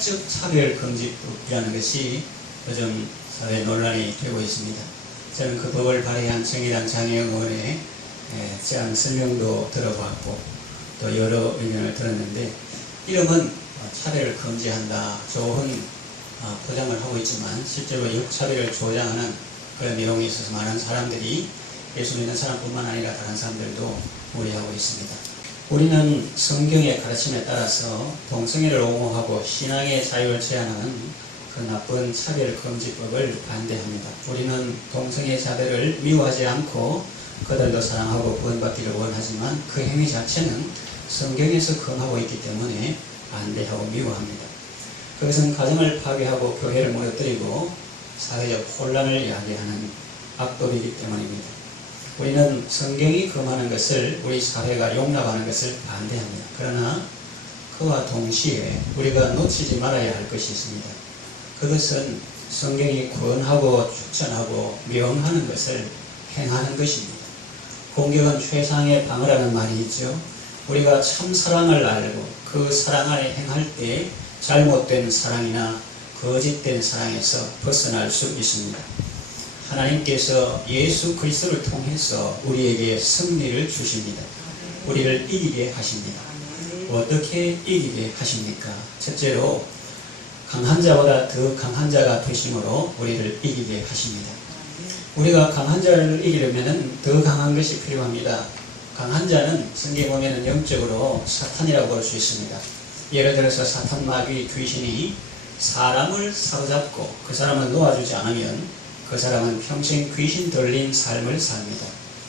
포괄적 차별금지법이라는 것이 요즘 사회 논란이 되고 있습니다. 저는 그 법을 발의한 정의당 장혜영 의원의 제안 설명도 들어봤고 또 여러 의견을 들었는데, 이름은 차별을 금지한다, 좋은 포장을 하고 있지만 실제로 역차별을 조장하는 그런 내용에 있어서 많은 사람들이, 예수 믿는 사람뿐만 아니라 다른 사람들도 우려하고 있습니다. 우리는 성경의 가르침에 따라서 동성애를 옹호하고 신앙의 자유를 제한하는 그 나쁜 차별금지법을 반대합니다. 우리는 동성애자들을 미워하지 않고 그들도 사랑하고 구원받기를 원하지만 그 행위 자체는 성경에서 금하고 있기 때문에 반대하고 미워합니다. 그것은 가정을 파괴하고 교회를 무너뜨리고 사회적 혼란을 야기하는 악법이기 때문입니다. 우리는 성경이 금하는 것을, 우리 사회가 용납하는 것을 반대합니다. 그러나 그와 동시에 우리가 놓치지 말아야 할 것이 있습니다. 그것은 성경이 권하고 추천하고 명하는 것을 행하는 것입니다. 공경은 최상의 방어라는 말이 있죠. 우리가 참 사랑을 알고 그 사랑을 행할 때 잘못된 사랑이나 거짓된 사랑에서 벗어날 수 있습니다. 하나님께서 예수 그리스도를 통해서 우리에게 승리를 주십니다. 우리를 이기게 하십니다. 어떻게 이기게 하십니까? 첫째로 강한 자보다 더 강한 자가 되심으로 우리를 이기게 하십니다. 우리가 강한 자를 이기려면 더 강한 것이 필요합니다. 강한 자는 성경에 보면 영적으로 사탄이라고 볼 수 있습니다. 예를 들어서 사탄 마귀 귀신이 사람을 사로잡고 그 사람을 놓아주지 않으면 그 사람은 평생 귀신 들린 삶을 삽니다.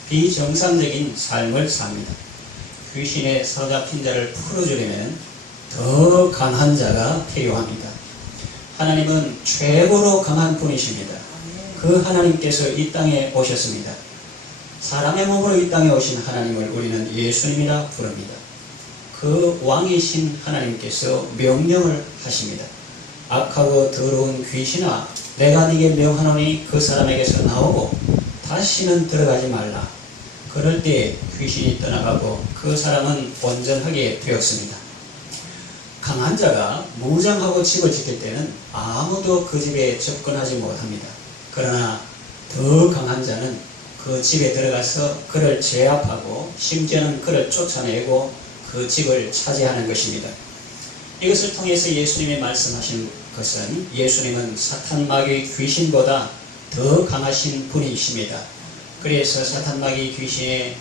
비정상적인 삶을 삽니다. 귀신에 사로잡힌 자를 풀어주려면 더 강한 자가 필요합니다. 하나님은 최고로 강한 분이십니다. 그 하나님께서 이 땅에 오셨습니다. 사람의 몸으로 이 땅에 오신 하나님을 우리는 예수님이라 부릅니다. 그 왕이신 하나님께서 명령을 하십니다. 악하고 더러운 귀신아, 내가 네게 명하노니 그 사람에게서 나오고 다시는 들어가지 말라. 그럴 때 귀신이 떠나가고 그 사람은 온전하게 되었습니다. 강한 자가 무장하고 집을 지킬 때는 아무도 그 집에 접근하지 못합니다. 그러나 더 강한 자는 그 집에 들어가서 그를 제압하고 심지어는 그를 쫓아내고 그 집을 차지하는 것입니다. 이것을 통해서 예수님이 말씀하신 것은, 예수님은 사탄 마귀 귀신보다 더 강하신 분이십니다. 그래서 사탄 마귀 귀신의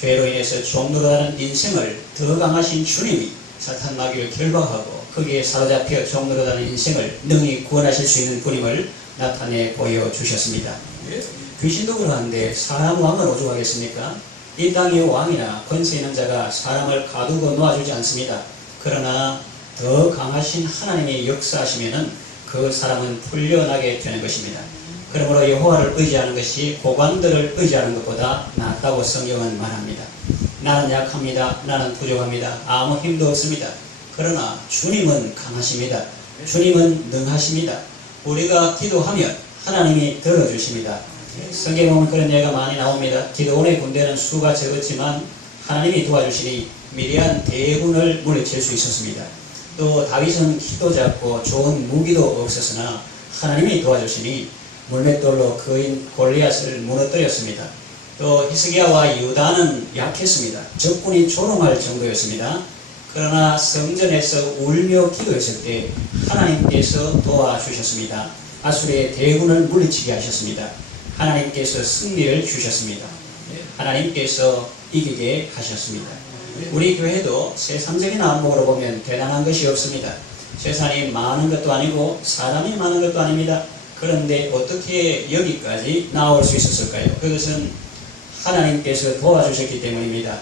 죄로 인해서 종노릇하는 인생을 더 강하신 주님이 사탄 마귀를 결박하고 거기에 사로잡혀 종노릇하는 인생을 능히 구원하실 수 있는 분임을 나타내 보여주셨습니다. 귀신도 그러한데 사람 왕을 오죽하겠습니까? 이 땅의 왕이나 권세 있는 자가 사람을 가두고 놓아주지 않습니다. 그러나 더 강하신 하나님의 역사하시면은 그 사람은 풀려나게 되는 것입니다. 그러므로 여호와를 의지하는 것이 고관들을 의지하는 것보다 낫다고 성경은 말합니다. 나는 약합니다. 나는 부족합니다. 아무 힘도 없습니다. 그러나 주님은 강하십니다. 주님은 능하십니다. 우리가 기도하면 하나님이 들어주십니다. 성경에 보면 그런 예가 많이 나옵니다. 기드온의 군대는 수가 적었지만 하나님이 도와주시니 미디안 대군을 물리칠 수 있었습니다. 또 다윗은 키도 작고 좋은 무기도 없었으나 하나님이 도와주시니 물맷돌로 거인 골리앗을 무너뜨렸습니다. 또 히스기야와 유다는 약했습니다. 적군이 조롱할 정도였습니다. 그러나 성전에서 울며 기도했을 때 하나님께서 도와주셨습니다. 아수르의 대군을 물리치게 하셨습니다. 하나님께서 승리를 주셨습니다. 하나님께서 이기게 하셨습니다. 우리 교회도 세상적인 안목으로 보면 대단한 것이 없습니다. 재산이 많은 것도 아니고 사람이 많은 것도 아닙니다. 그런데 어떻게 여기까지 나올 수 있었을까요? 그것은 하나님께서 도와주셨기 때문입니다.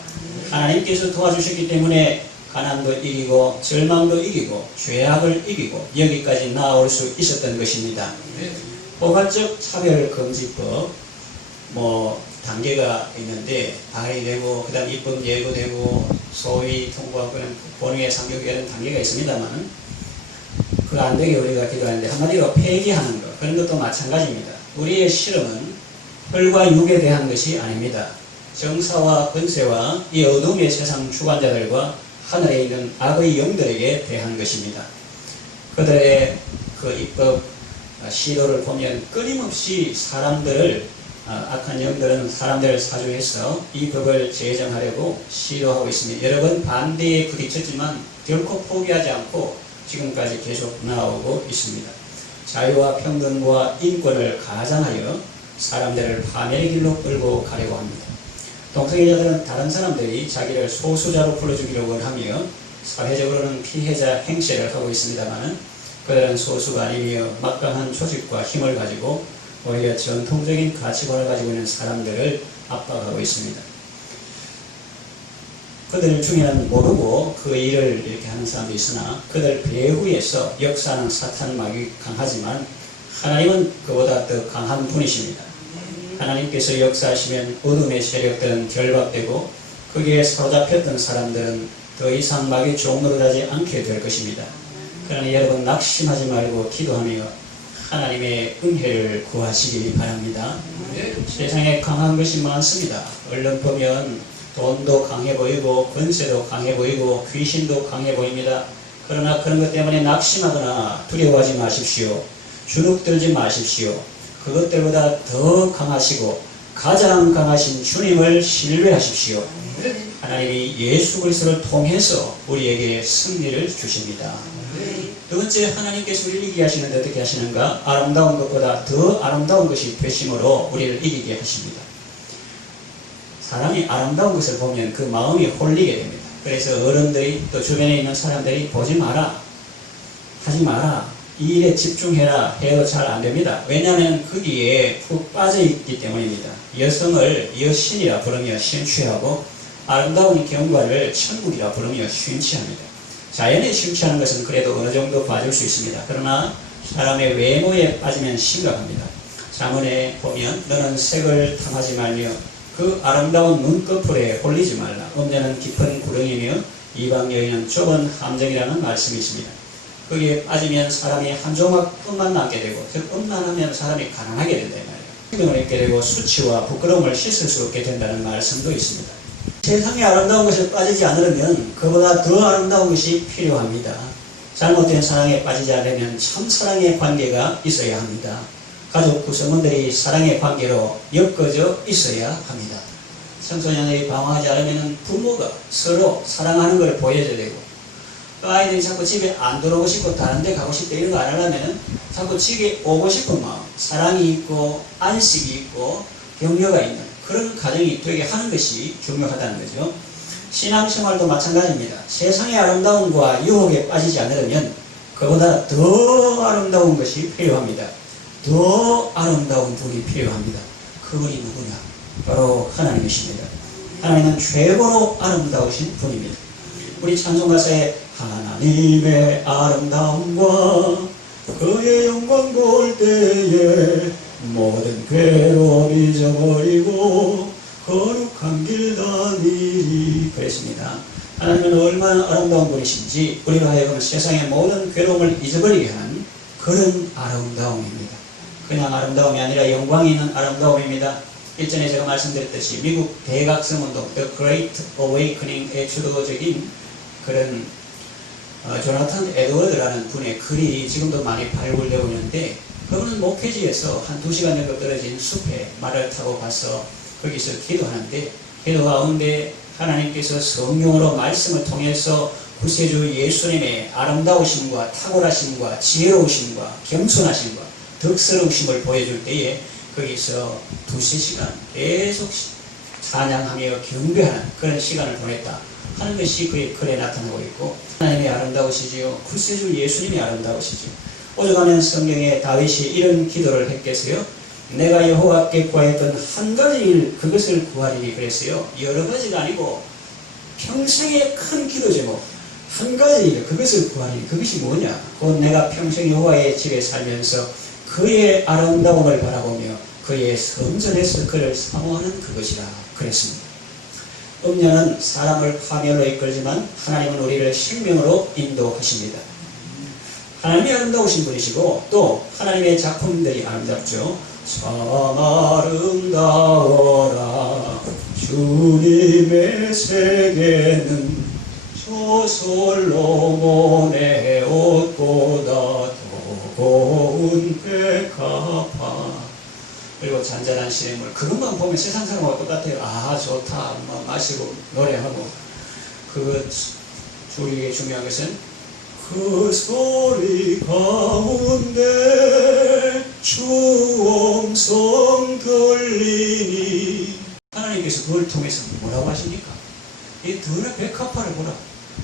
하나님께서 도와주셨기 때문에 가난도 이기고 절망도 이기고 죄악을 이기고 여기까지 나올 수 있었던 것입니다. 포괄적 차별금지법 단계가 있는데 발의되고 그다음 입법 예고되고 소위 통과하고 그런 본회의 상경에 이런 단계가 있습니다만, 그거 안 되게 우리가 기도하는데 한마디로 폐기하는 것, 그런 것도 마찬가지입니다. 우리의 실험은 혈과 육에 대한 것이 아닙니다. 정사와 권세와 이 어둠의 세상 주관자들과 하늘에 있는 악의 영들에게 대한 것입니다. 그들의 그 입법 시도를 보면 끊임없이 사람들을 악한 영들은 사람들을 사주해서 이 법을 제정하려고 시도하고 있습니다. 여러 번 반대에 부딪혔지만 결코 포기하지 않고 지금까지 계속 나오고 있습니다. 자유와 평등과 인권을 가장하여 사람들을 파멸의 길로 끌고 가려고 합니다. 동성애자들은 다른 사람들이 자기를 소수자로 불러주기를 원하며 사회적으로는 피해자 행세를 하고 있습니다만 그들은 소수가 아니며 막강한 조직과 힘을 가지고 오히려 전통적인 가치관을 가지고 있는 사람들을 압박하고 있습니다. 그들 중에는 모르고 그 일을 이렇게 하는 사람도 있으나 그들 배후에서 역사는 사탄막이 강하지만 하나님은 그보다 더 강한 분이십니다. 하나님께서 역사하시면 어둠의 세력들은 결박되고 거기에 사로잡혔던 사람들은 더 이상 마귀 종노릇하지 않게 될 것입니다. 그러니 여러분 낙심하지 말고 기도하며 하나님의 은혜를 구하시기 바랍니다. 세상에 강한 것이 많습니다. 얼른 보면 돈도 강해 보이고 권세도 강해 보이고 귀신도 강해 보입니다. 그러나 그런 것 때문에 낙심하거나 두려워하지 마십시오. 주눅들지 마십시오. 그것들보다 더 강하시고 가장 강하신 주님을 신뢰하십시오. 하나님이 예수 그리스도를 통해서 우리에게 승리를 주십니다. 두 번째, 하나님께서 우리를 이기게 하시는데 어떻게 하시는가? 아름다운 것보다 더 아름다운 것이 되심으로 우리를 이기게 하십니다. 사람이 아름다운 것을 보면 그 마음이 홀리게 됩니다. 그래서 어른들이 또 주변에 있는 사람들이 보지 마라, 하지 마라, 이 일에 집중해라 해도 잘 안됩니다. 왜냐하면 거기에 푹 빠져있기 때문입니다. 여성을 여신이라 부르며 심취하고 아름다운 경관을 천국이라 부르며 심취합니다. 자연에 심취하는 것은 그래도 어느 정도 봐줄 수 있습니다. 그러나 사람의 외모에 빠지면 심각합니다. 잠언에 보면 너는 색을 탐하지 말며 그 아름다운 눈꺼풀에 홀리지 말라. 음녀는 깊은 구렁이며 이방 여인은 좁은 함정이라는 말씀이 있습니다. 거기에 빠지면 사람이 한 조각 끝만 남게 되고 즉 음란하면 사람이 가난하게 된다 이 말이에요. 행동을 잊게 되고 수치와 부끄러움을 씻을 수 없게 된다는 말씀도 있습니다. 세상에 아름다운 것에 빠지지 않으려면 그보다 더 아름다운 것이 필요합니다. 잘못된 사랑에 빠지지 않으려면 참 사랑의 관계가 있어야 합니다. 가족 구성원들이 사랑의 관계로 엮어져 있어야 합니다. 청소년들이 방황하지 않으면 부모가 서로 사랑하는 걸 보여줘야 되고 아이들이 자꾸 집에 안 들어오고 싶고 다른 데 가고 싶다 이런 거 안 하려면 자꾸 집에 오고 싶은 마음, 사랑이 있고 안식이 있고 격려가 있는 그런 가정이 되게 하는 것이 중요하다는 거죠. 신앙생활도 마찬가지입니다. 세상의 아름다움과 유혹에 빠지지 않으려면 그보다 더 아름다운 것이 필요합니다. 더 아름다운 분이 필요합니다. 그분이 누구냐? 바로 하나님이십니다. 하나님은 최고로 아름다우신 분입니다. 우리 찬송가사에 하나님의 아름다움과 그의 영광 볼 때에 모든 괴로움 잊어버리고 거룩한 길 다니리 그랬습니다. 하나님은 얼마나 아름다운 분이신지 우리로 하여금 세상의 모든 괴로움을 잊어버리게 하는 그런 아름다움입니다. 그냥 아름다움이 아니라 영광이 있는 아름다움입니다. 일전에 제가 말씀드렸듯이 미국 대각성운동 The Great Awakening의 주도적인 그런 조나탄 에드워드라는 분의 글이 지금도 많이 발굴되고 있는데 그분은 목회지에서 한 2시간 정도 떨어진 숲에 말을 타고 가서 거기서 기도하는데 기도 가운데 하나님께서 성령으로 말씀을 통해서 구세주 예수님의 아름다우심과 탁월하심과 지혜로우심과 겸손하심과 덕스러우심을 보여줄 때에 거기서 2~3시간 계속 찬양하며 경배하는 그런 시간을 보냈다 하는 것이 그의 글에 나타나고 있고 하나님이 아름다우시지요. 구세주 예수님이 아름다우시지요. 오죽하면 성경에 다윗이 이런 기도를 했겠어요? 내가 여호와께 구하였던 한 가지 일 그것을 구하리니 그랬어요. 여러 가지가 아니고 평생의 큰 기도 제목 한 가지 일 그것을 구하리니 그것이 뭐냐? 곧 내가 평생 여호와의 집에 살면서 그의 아름다움을 바라보며 그의 성전에서 그를 사모하는 그것이라 그랬습니다. 음녀는 사람을 파멸로 이끌지만 하나님은 우리를 생명으로 인도하십니다. 하나님이 아름다우신 분이시고 또 하나님의 작품들이 아름답죠. 참 아름다워라 주님의 세계는 저 저 솔로몬의 옷보다 더 고운 백합화. 그리고 잔잔한 시냇물. 그것만 보면 세상 사람하고 똑같아요. 아 좋다. 마시고 노래하고. 그 우리에게 중요한 것은 그 소리 가운데 주 음성 들리니. 하나님께서 그걸 통해서 뭐라고 하십니까? 이 들의 백합화를 보라.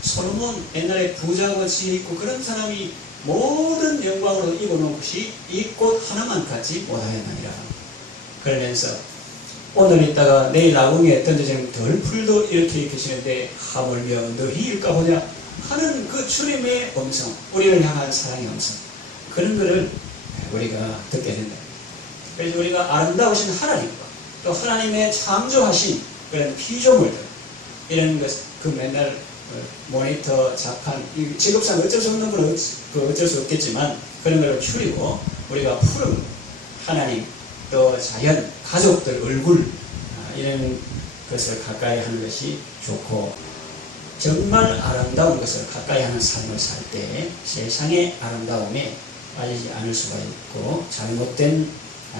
솔로몬 옛날에 부자같이 있고 그런 사람이 모든 영광으로 입어놓은 것이 이 꽃 하나만 갖지 못하였느니라. 그러면서 오늘 있다가 내일 나궁에 던져지는 덜풀도 이렇게 계시는데 하물며 너희 일까 보냐 하는 그 주님의 음성, 우리를 향한 사랑의 음성, 그런 것을 우리가 듣게 된다. 그래서 우리가 아름다우신 하나님과 또 하나님의 창조하신 그런 피조물들, 이런 것, 그 맨날 모니터, 자판, 직업상 어쩔 수 없는 건 어쩔 수 없겠지만 그런 걸 줄이고 우리가 푸른 하나님, 또 자연, 가족들 얼굴, 이런 것을 가까이 하는 것이 좋고, 정말 아름다운 것을 가까이 하는 삶을 살 때 세상의 아름다움에 빠지지 않을 수가 있고 잘못된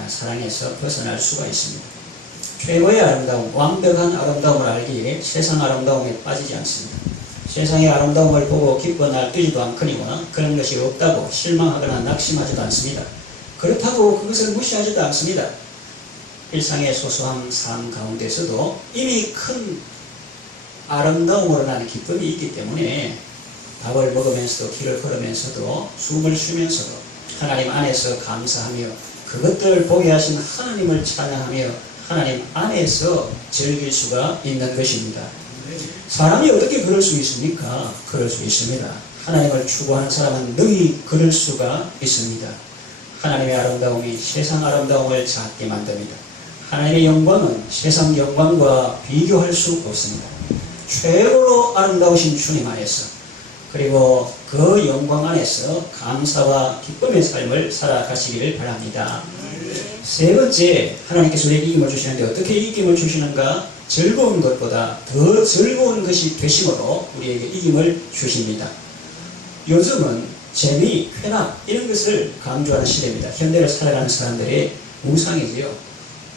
사랑에서 벗어날 수가 있습니다. 최고의 아름다움, 완벽한 아름다움을 알기에 세상 아름다움에 빠지지 않습니다. 세상의 아름다움을 보고 기뻐 날뛰지도 않거니와 그런 것이 없다고 실망하거나 낙심하지도 않습니다. 그렇다고 그것을 무시하지도 않습니다. 일상의 소소한 삶 가운데서도 이미 큰 아름다움으로 나는 기쁨이 있기 때문에 밥을 먹으면서도 길을 걸으면서도 숨을 쉬면서도 하나님 안에서 감사하며 그것들을 보게 하신 하나님을 찬양하며 하나님 안에서 즐길 수가 있는 것입니다. 사람이 어떻게 그럴 수 있습니까? 그럴 수 있습니다. 하나님을 추구하는 사람은 능히 그럴 수가 있습니다. 하나님의 아름다움이 세상 아름다움을 작게 만듭니다. 하나님의 영광은 세상 영광과 비교할 수 없습니다. 최고로 아름다우신 주님 안에서, 그리고 그 영광 안에서 감사와 기쁨의 삶을 살아가시기를 바랍니다. 세 번째, 하나님께서 우리에게 이김을 주시는데 어떻게 이김을 주시는가? 즐거운 것보다 더 즐거운 것이 되심으로 우리에게 이김을 주십니다. 요즘은 재미, 쾌락 이런 것을 강조하는 시대입니다. 현대를 살아가는 사람들의 우상이지요.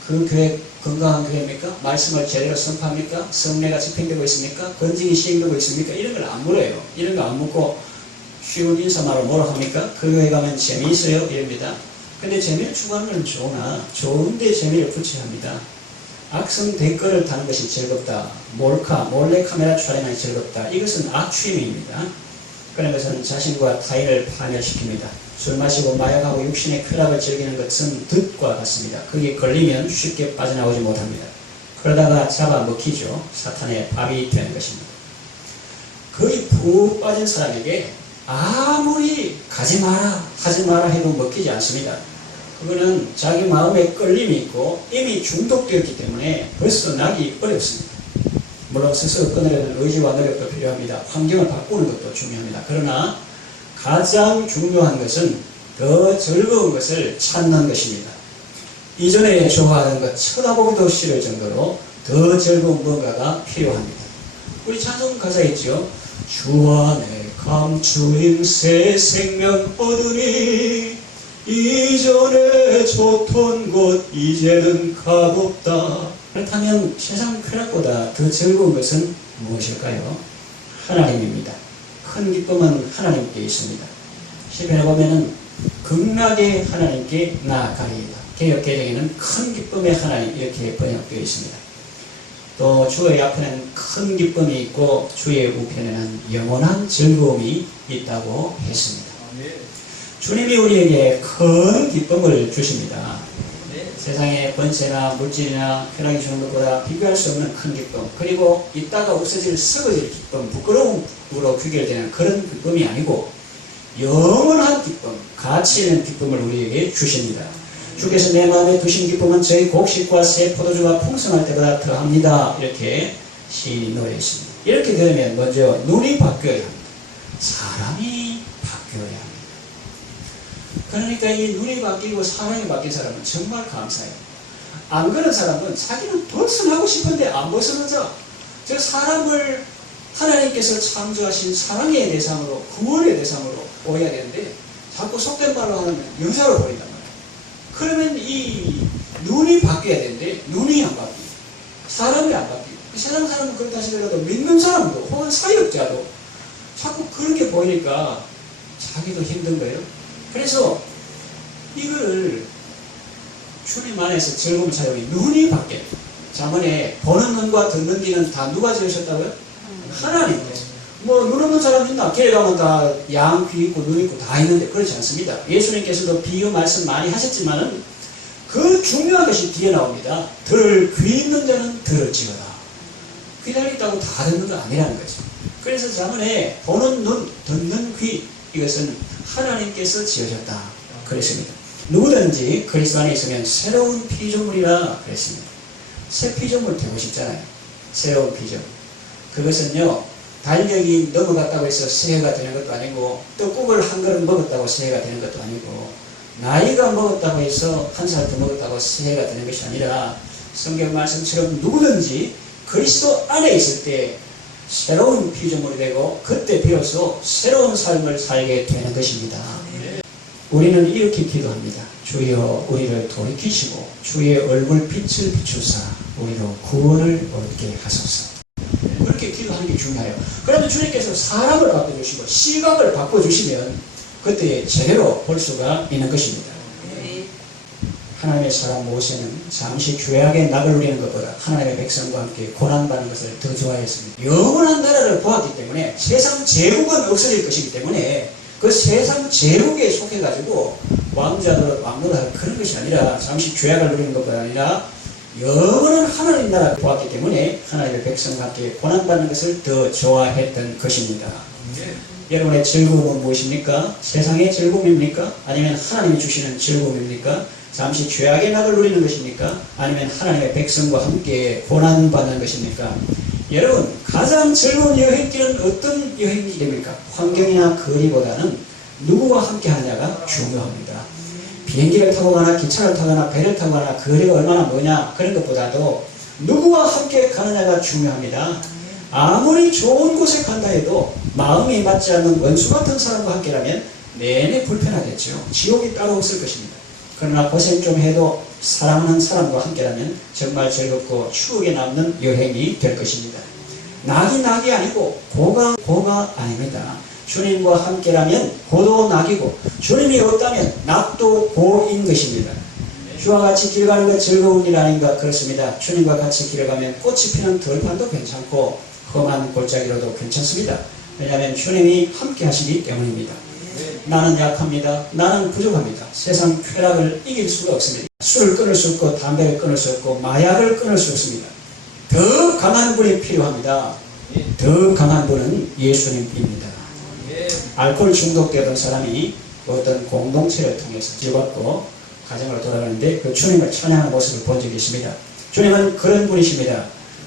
그 교회 건강한 교회입니까? 말씀을 제대로 선포합니까? 성례가 집행되고 있습니까? 건징이 시행되고 있습니까? 이런 걸 안 물어요. 이런 거 안 묻고 쉬운 인사말로 뭐라 합니까? 그 교회 가면 재미있어요? 이럽니다. 근데 재미를 추구하는 건 좋으나 좋은데 재미를 붙여야 합니다. 악성 댓글을 다는 것이 즐겁다. 몰래 카메라 촬영이 즐겁다. 이것은 악취미입니다. 그런 것은 자신과 타인을 파멸시킵니다. 술 마시고 마약하고 육신의 쾌락을 즐기는 것은 덫과 같습니다. 거기에 걸리면 쉽게 빠져나오지 못합니다. 그러다가 잡아먹히죠. 사탄의 밥이 되는 것입니다. 거기 푹 빠진 사람에게 아무리 가지 마라 하지 마라 해도 먹히지 않습니다. 그거는 자기 마음에 끌림이 있고 이미 중독되었기 때문에 벗어나기 어렵습니다. 물론 스스로 끊으려는 의지와 노력도 필요합니다. 환경을 바꾸는 것도 중요합니다. 그러나 가장 중요한 것은 더 즐거운 것을 찾는 것입니다. 이전에 좋아하는 것 쳐다보기도 싫을 정도로 더 즐거운 뭔가가 필요합니다. 우리 찬송 가사 있죠. 주 안에 감추인 새 생명 얻으니 이전에 좋던 곳 이제는 값없다. 그렇다면 세상 쾌락보다 더 즐거운 것은 무엇일까요? 하나님입니다. 큰 기쁨은 하나님께 있습니다. 시편에 보면은 극락의 하나님께 나아가리이다. 개역개정에는 큰 기쁨의 하나님 이렇게 번역되어 있습니다. 또 주의 앞에는 큰 기쁨이 있고 주의 우편에는 영원한 즐거움이 있다고 했습니다. 주님이 우리에게 큰 기쁨을 주십니다. 세상의 번세나 물질이나 쾌락이 주는 것보다 비교할 수 없는 큰 기쁨, 그리고 있다가 없어질 썩어질 기쁨, 부끄러움으로 귀결되는 그런 기쁨이 아니고 영원한 기쁨, 가치 있는 기쁨을 우리에게 주십니다. 주께서 내 마음에 두신 기쁨은 저희 곡식과 새 포도주가 풍성할 때보다 더합니다. 이렇게 시인이 노래했습니다. 이렇게 되면 먼저 눈이 바뀌어야 합니다. 사람이 바뀌어야 합니다. 그러니까 이 눈이 바뀌고 사람이 바뀐 사람은 정말 감사해요. 안 그런 사람은 자기는 벗어나고 싶은데 안 벗어나죠. 저 사람을 하나님께서 창조하신 사랑의 대상으로, 구원의 대상으로 보여야 되는데 자꾸 속된 말로 하면 여자로 보인단 말이에요. 그러면 이 눈이 바뀌어야 되는데 눈이 안 바뀌고 사람이 안 바뀌고 세상 사람은 그렇다 하시더라도 믿는 사람도 혹은 사역자도 자꾸 그렇게 보이니까 자기도 힘든 거예요. 그래서 이거를 주님 안에서 즐거움을 찾으면 눈이 바뀌어요. 자문에 보는 눈과 듣는 귀는 다 누가 지으셨다고요? 하나님께서. 뭐 눈 없는 사람 있나? 길에 가면 다 양, 귀 있고 눈 있고 다 있는데 그렇지 않습니다. 예수님께서도 비유 말씀 많이 하셨지만은 그 중요한 것이 뒤에 나옵니다. 귀 있는 자는 들을지어다. 귀 달렸다고 다 듣는 건 아니라는 거죠. 그래서 자문에 보는 눈, 듣는 귀 이것은 하나님께서 지으셨다 그랬습니다. 누구든지 그리스도 안에 있으면 새로운 피조물이라 그랬습니다. 새 피조물 되고 싶잖아요. 새로운 피조물. 그것은요, 달력이 넘어갔다고 해서 새해가 되는 것도 아니고, 떡국을 한 그릇 먹었다고 새해가 되는 것도 아니고, 나이가 먹었다고 해서 한 살 더 먹었다고 새해가 되는 것이 아니라, 성경 말씀처럼 누구든지 그리스도 안에 있을 때 새로운 피조물이 되고, 그때 비로소 새로운 삶을 살게 되는 것입니다. 우리는 이렇게 기도합니다. 주여 우리를 돌이키시고 주의 얼굴 빛을 비추사 우리로 구원을 얻게 하소서. 그렇게 기도하는 게 중요해요. 그러면 주님께서 사람을 바꿔주시고 시각을 바꿔주시면 그때 제대로 볼 수가 있는 것입니다. 하나님의 사람 모세는 잠시 죄악의 낙을 누리는 것보다 하나님의 백성과 함께 고난받는 것을 더 좋아했습니다. 영원한 나라를 보았기 때문에 세상 제국은 없어질 것이기 때문에 그 세상 제국에 속해가지고 왕자들 왕노릇 그런 것이 아니라 잠시 죄악을 누리는 것보다 아니라 영원한 하나님 나라를 보았기 때문에 하나님의 백성과 함께 고난받는 것을 더 좋아했던 것입니다. 여러분의 즐거움은 무엇입니까? 세상의 즐거움입니까? 아니면 하나님이 주시는 즐거움입니까? 잠시 죄악의 낙을 누리는 것입니까? 아니면 하나님의 백성과 함께 고난받는 것입니까? 여러분, 가장 즐거운 여행길은 어떤 여행길입니까? 환경이나 거리보다는 누구와 함께 하느냐가 중요합니다. 비행기를 타고 가나 기차를 타거나 배를 타고 가나 거리가 얼마나 머냐 그런 것보다도 누구와 함께 가느냐가 중요합니다. 아무리 좋은 곳에 간다 해도 마음이 맞지 않는 원수 같은 사람과 함께라면 내내 불편하겠죠. 지옥이 따로 없을 것입니다. 그러나 고생 좀 해도 사랑하는 사람과 함께라면 정말 즐겁고 추억에 남는 여행이 될 것입니다. 낙이 아니고 고가 아닙니다. 주님과 함께라면 고도 낙이고 주님이 없다면 낙도 고인 것입니다. 주와 같이 길 가는 것 즐거운 일 아닌가? 그렇습니다. 주님과 같이 길을 가면 꽃이 피는 들판도 괜찮고 험한 골짜기로도 괜찮습니다. 왜냐하면 주님이 함께 하시기 때문입니다. 나는 약합니다. 나는 부족합니다. 세상 쾌락을 이길 수가 없습니다. 술을 끊을 수 없고 담배를 끊을 수 없고 마약을 끊을 수 없습니다. 더 강한 분이 필요합니다. 더 강한 분은 예수님입니다. 알코올 중독되던 사람이 어떤 공동체를 통해서 지어받고 가정으로 돌아가는데 그 주님을 찬양하는 모습을 본 적이 있습니다. 주님은 그런 분이십니다.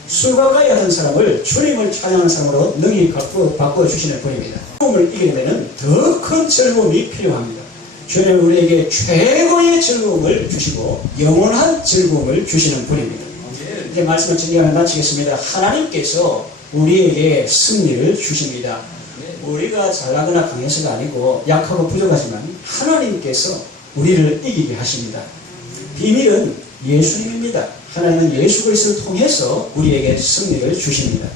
술과 가해하던 사람을 주님을 찬양하는 사람으로 능히 바꿔주시는 분입니다. 즐거움을 이기려면 더 큰 즐거움이 필요합니다. 주님은 우리에게 최고의 즐거움을 주시고 영원한 즐거움을 주시는 분입니다. 이제 말씀을 정리하면 마치겠습니다. 하나님께서 우리에게 승리를 주십니다. 우리가 잘나거나 강해서가 아니고 약하고 부족하지만 하나님께서 우리를 이기게 하십니다. 비밀은 예수님입니다. 하나님은 예수 그리스도를 통해서 우리에게 승리를 주십니다.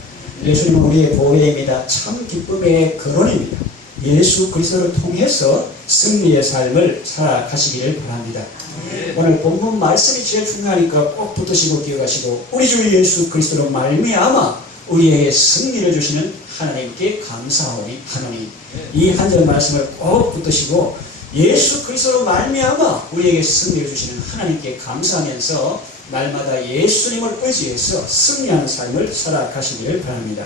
예수님은 우리의 보배입니다. 참 기쁨의 근원입니다. 예수 그리스도를 통해서 승리의 삶을 살아가시기를 바랍니다. 오늘 본문 말씀이 제일 중요하니까 꼭 붙으시고 기억하시고 우리 주 예수 그리스도로 말미암아 우리에게 승리를 주시는 하나님께 감사하오니 하노니 이 한 절 말씀을 꼭 붙드시고 예수 그리스도로 말미암아 우리에게 승리를 주시는 하나님께 감사하면서 날마다 예수님을 의지해서 승리하는 삶을 살아가시기를 바랍니다.